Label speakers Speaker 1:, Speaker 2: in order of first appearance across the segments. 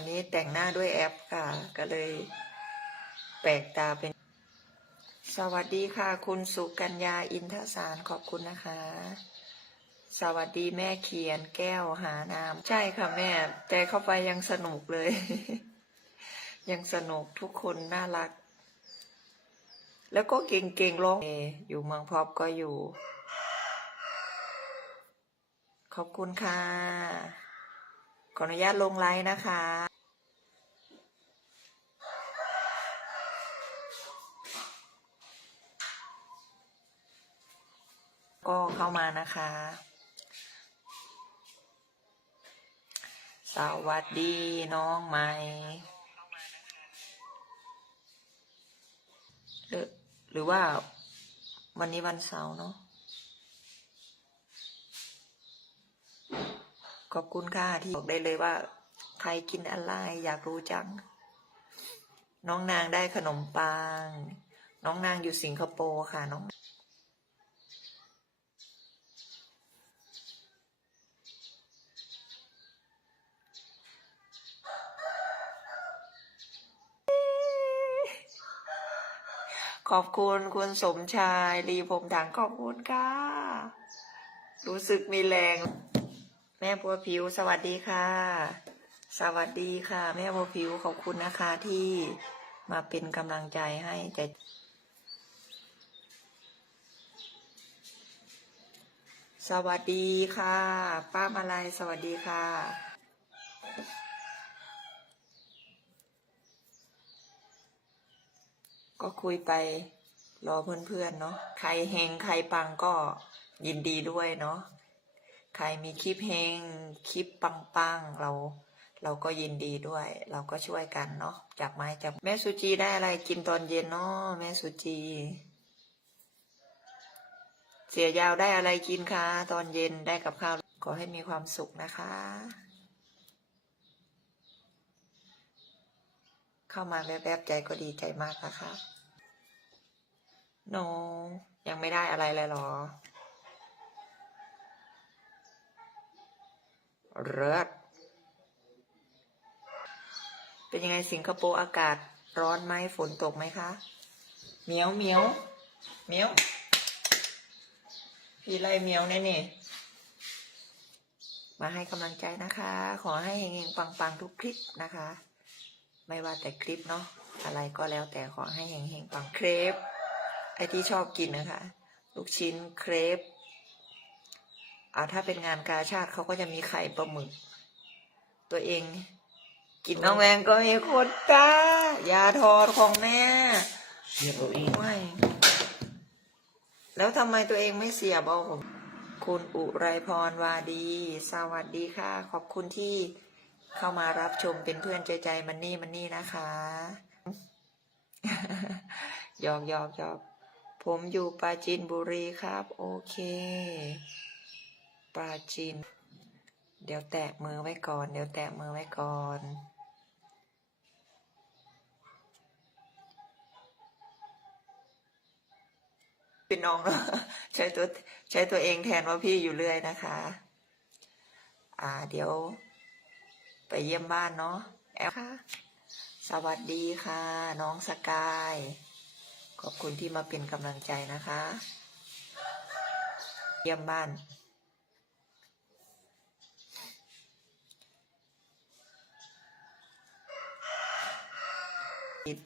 Speaker 1: วันนี้แต่งหน้าด้วยแอปค่ะ ก็เลยแปลกตาเป็น สวัสดีค่ะ คุณสุกัญญาอินทสารขอบคุณนะคะ สวัสดีแม่เขียนแก้วหานาม ใช่ค่ะแม่ แต่เข้าไปยังสนุกเลย ยังสนุกทุกคนน่ารัก แล้วก็เก่งๆร้องอยู่เมืองพอบก็อยู่ ขอบคุณค่ะขออนุญาตลงไลน์นะคะ ก็เข้ามานะคะ สวัสดีน้องใหม่หรือหรือว่าวันนี้วันเสาร์เนาะขอบคุณค่ะที่บอกได้เลยว่า ใครกินอะไรอยากรู้จัง น้องนางได้ขนมปัง น้องนางอยู่สิงคโปร์ค่ะน้อง ขอบคุณคุณสมชายรีผมถังขอบคุณค่ะ รู้สึกมีแรง แม่บัวผิวสวัสดีค่ะ สวัสดีค่ะ แม่บัวผิวขอบคุณนะคะที่มาเป็นกำลังใจให้ใจสวัสดีค่ะ ป้ามาลัยสวัสดีค่ะ ก็คุยไปรอเพื่อนๆเนาะใครเฮงใครปังก็ยินดีด้วยเนาะใครมีคลิปเฮงคลิปปังๆเรา เราก็ยินดีด้วย เราก็ช่วยกันเนาะจับไม้จับแม่สุจีได้อะไรกินตอนเย็นเนาะแม่สุจี เสียยาวได้อะไรกินคะตอนเย็นได้กับข้าวขอให้มีความสุขนะคะ เข้ามาแวบๆใจก็ดีใจมากนะคะโนยังไม่ได้อะไรเลยหรอเลิศเป็นยังไงสิงคโปร์อากาศร้อนไหมฝนตกไหมคะเหมียวเหมียวเหมียวพี่ไล่เหมียวแน่นี่มาให้กำลังใจนะคะ ขอให้เฮงๆปังๆทุกคลิปนะคะ ไม่ว่าแต่คลิปเนาะอะไรก็แล้วแต่ขอให้เฮงๆปังเครปไอที่ชอบกินนะคะ ลูกชิ้นเครปอ่าถ้าเป็นงานกาชาติเขาก็จะมีไข่ปลาหมึก ตัวเอง กินน้องแวงก็มีคนจ้ายาทอดของแม่
Speaker 2: เสียบเอาเอง
Speaker 1: ไม่แล้วทำไมตัวเองไม่เสียบเอาผม คุณอุไรพรวาดี สวัสดีค่ะ ขอบคุณที่ เข้ามารับชมเป็นเพื่อนใจใจมันนี่มันนี่นะคะหยอกหยอกหยอกผมอยู่ปราจีนบุรีครับ โอเค ปราจีน เดี๋ยวแตะมือไว้ก่อน เดี๋ยวแตะมือไว้ก่อนพี่น้องใช้ตัวใช้ตัวเองแทนว่าพี่อยู่เรื่อยนะคะ อ่า เดี๋ยว ไปเยี่ยมบ้านเนาะแอลค่ะ สวัสดีค่ะ น้องสกาย ขอบคุณที่มาเป็นกำลังใจนะคะ เยี่ยมบ้าน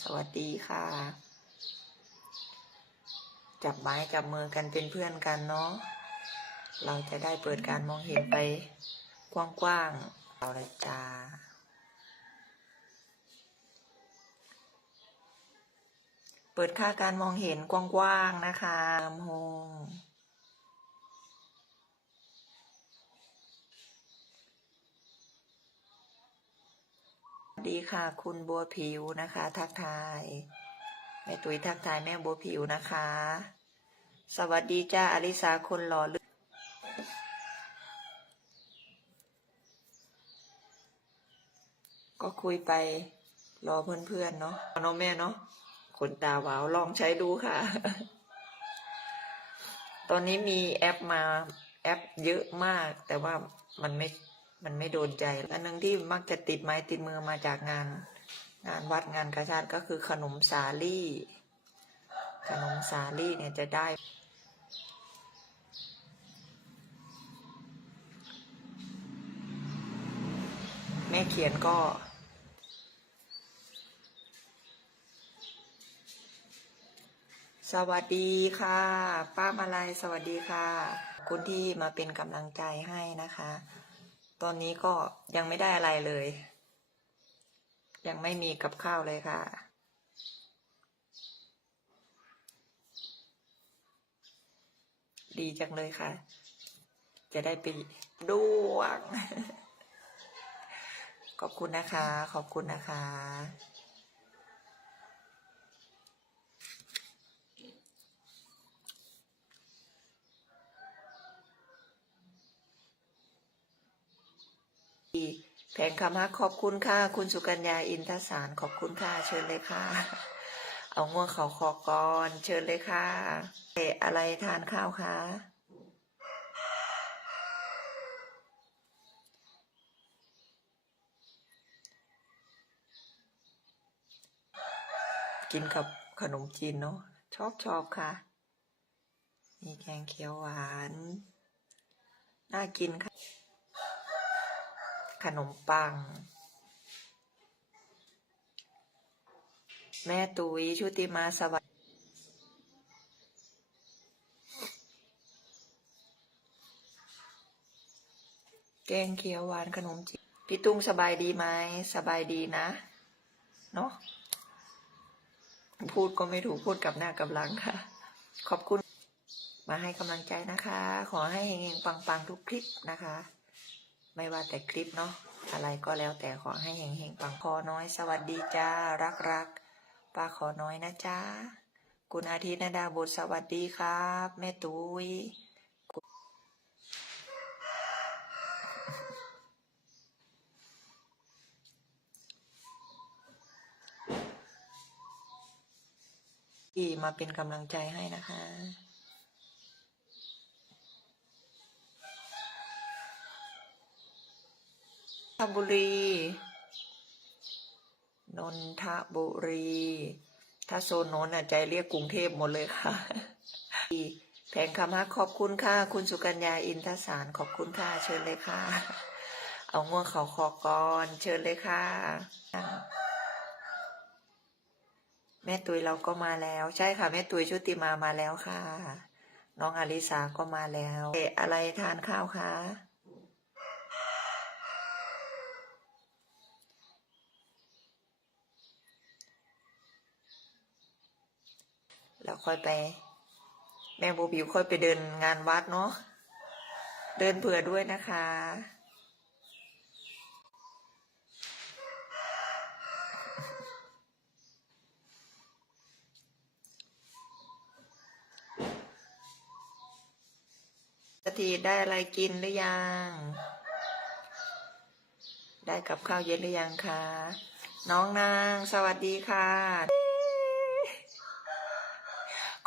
Speaker 1: สวัสดีค่ะ จับไม้จับมือกันเป็นเพื่อนกันเนาะ เราจะได้เปิดการมองเห็นไปกว้างๆ เอาเละจ้า เปิดค่าการมองเห็นกว้างๆนะคะโพงดีค่ะ คุณบัวผิวนะคะ ทักทายแม่ตุ๋ยทักทายแม่บัวผิวนะคะ สวัสดีจ้าอลิสาคนหล่อลึกก็ คุยไป รอเพื่อนๆเนาะเอาเนาะแม่เนาะคนตาหวาวลองใช้ดูค่ะ ตอนนี้มีแอปมาแอปเยอะมาก แต่ว่ามันไม่มันไม่โดนใจอันหนึ่งที่มักจะติดไม้ติดมือมาจากงาน งานวัดงานกระชาติก็คือขนมสาลี่ ขนมสาลี่เนี่ยจะได้แม่เขียนก็ สวัสดีค่ะ ป้ามาลัยสวัสดีค่ะ คุณที่มาเป็นกำลังใจให้นะคะ ตอนนี้ก็ยังไม่ได้อะไรเลย ยังไม่มีกับข้าวเลยค่ะ ดีจังเลยค่ะ จะได้ไปดวงขอบคุณนะคะ ขอบคุณนะคะ แผงคำฮักขอบคุณค่ะ คุณสุกัญญาอินทสารขอบคุณค่ะ เชิญเลยค่ะ เอาง่วงเขาคอก่อนเชิญเลยค่ะเออะไรทานข้าวคะกินกับขนมจีนเนาะชอบชอบค่ะ มีแกงเขียวหวาน น่ากินค่ะ ขนมปัง แม่ตุ๋ยชุติมาสวัสดีแกงเขียวหวานขนมจีพี่ตุ้งสบายดีไหมสบายดีนะ เนาะพูดก็ไม่ถูกพูดกับหน้ากับหลังค่ะ ขอบคุณมาให้กำลังใจนะคะ ขอให้เฮงๆปังๆทุกคลิปนะคะ ไม่ว่าแต่คลิปเนาะอะไรก็แล้วแต่ขอให้เฮงๆปังพอน้อย สวัสดีจ้า รักรักป้าขอน้อยนะจ้าคุณอาทิตย์นดาบุตรสวัสดีครับ แม่ตุ้ยที่มาเป็นกำลังใจให้นะคะ ทบุรี นนทบุรี ถ้าโซนโน้นน่ะใจเรียกกรุงเทพหมดเลยค่ะ แผงคำฮักขอบคุณค่ะ คุณสุกัญญาอินทสารขอบคุณค่ะ เชิญเลยค่ะ เอาง่วงเขาคอก่อนเชิญเลยค่ะ แม่ตุยเราก็มาแล้ว ใช่ค่ะ แม่ตุยชุติมามาแล้วค่ะ น้องอลิสาก็มาแล้ว อะอะไรทานข้าวคะ แล้วค่อยไป แม่โบบิวค่อยไปเดินงานวัดเนาะเดินเผื่อด้วยนะคะ สถีได้อะไรกินหรือยัง ได้กับข้าวเย็นหรือยังคะ น้องนาง สวัสดีค่ะ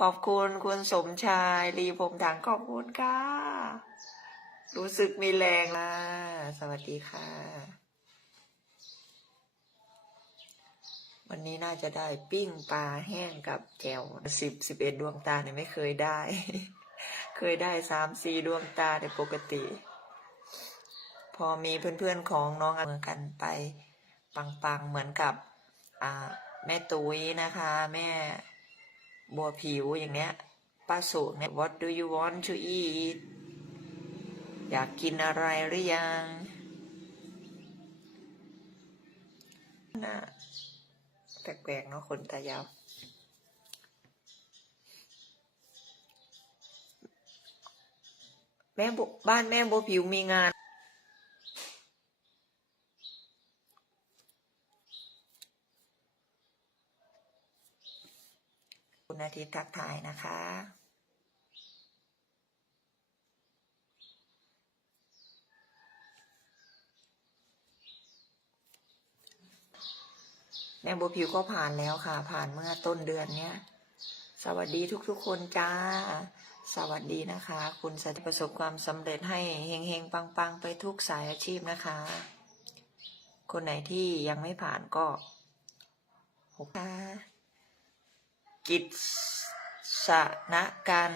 Speaker 1: ขอบคุณคุณสมชายรีผมถังขอบคุณค่ะรู้สึกมีแรงละสวัสดีค่ะ วันนี้น่าจะได้ปิ้งปลาแห้งกับแจ่วสิบสิบเอ็ดดวงตาเนี่ยไม่เคยได้ เคยได้สามสี่ดวงตาในปกติ พอมีเพื่อนๆของน้องเมือกันไปปังๆเหมือนกับแม่ตุ้ยนะคะ แม่ บัวผิวอย่างเนี้ยป้าสุเนี่ย What do you want to eat อยากกินอะไรหรือยังน่าแปลกๆเนาะคนตายาว แม่บุบ้านแม่บัวผิวมีงาน ทิตย์ทักทายนะคะ แม่บัวผิวก็ผ่านแล้วค่ะ ผ่านเมื่อต้นเดือนเนี้ย สวัสดีทุกๆคนจ้า สวัสดีนะคะ คุณสัตย์ประสบความสำเร็จให้เฮงๆ ปังๆ ไปทุกสายอาชีพนะคะ คนไหนที่ยังไม่ผ่านก็หกค่ะ กิจสนะกัน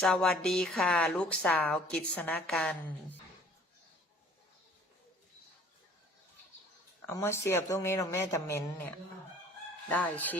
Speaker 1: สวัสดีค่ะ ลูกสาวกิจสนะกัน เอามาเสียบตรงนี้เราแม่จะเม้นเนี่ย ได้ชี